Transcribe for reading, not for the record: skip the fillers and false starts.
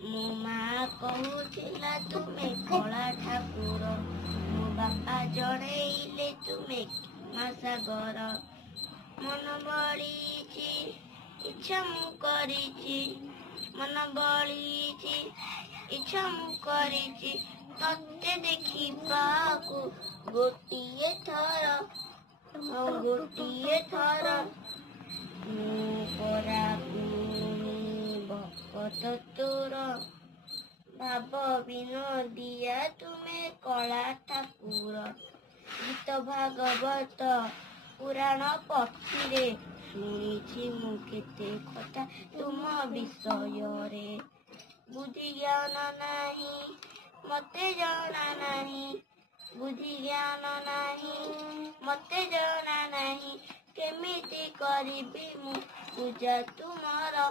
ମୋ ମା କହୁଥିଲା ତୁମେ କଳା ଠାକୁର, ମୋ ବାପା ଜଣେଇଲେ ତୁମେ ସାଗର। ମନ ବଳିଛି ଇଚ୍ଛା ମୁଁ କରିଛି, ମନ ବଳିଛି ଇଚ୍ଛା ମୁଁ କରିଛି, ତତେ ଦେଖିବାକୁ ଗୋଟିଏ ଥର, ଗୋଟିଏ ଥର। ମୁଁ ପରା ପୁଣି ଭକତ ତୋର, ଭାବ ବିନୋଦିଆ ତୁମେ କଳା ଠାକୁର। ଗୀତ ଭାଗବତ ପୁରାଣ ପକ୍ଷୀରେ ଶୁଣିଛି ମୁଁ କେତେ କଥା ତୁମ ବିଷୟରେ। ବୁଦ୍ଧି ଜ୍ଞାନ ନାହିଁ ମତେ ଜଣା ନାହିଁ, ବୁଦ୍ଧି ଜ୍ଞାନ ନାହିଁ ମତେ ଜଣା ନାହିଁ, କେମିତି କରିବି ମୁଁ ପୂଜା ତୁମର।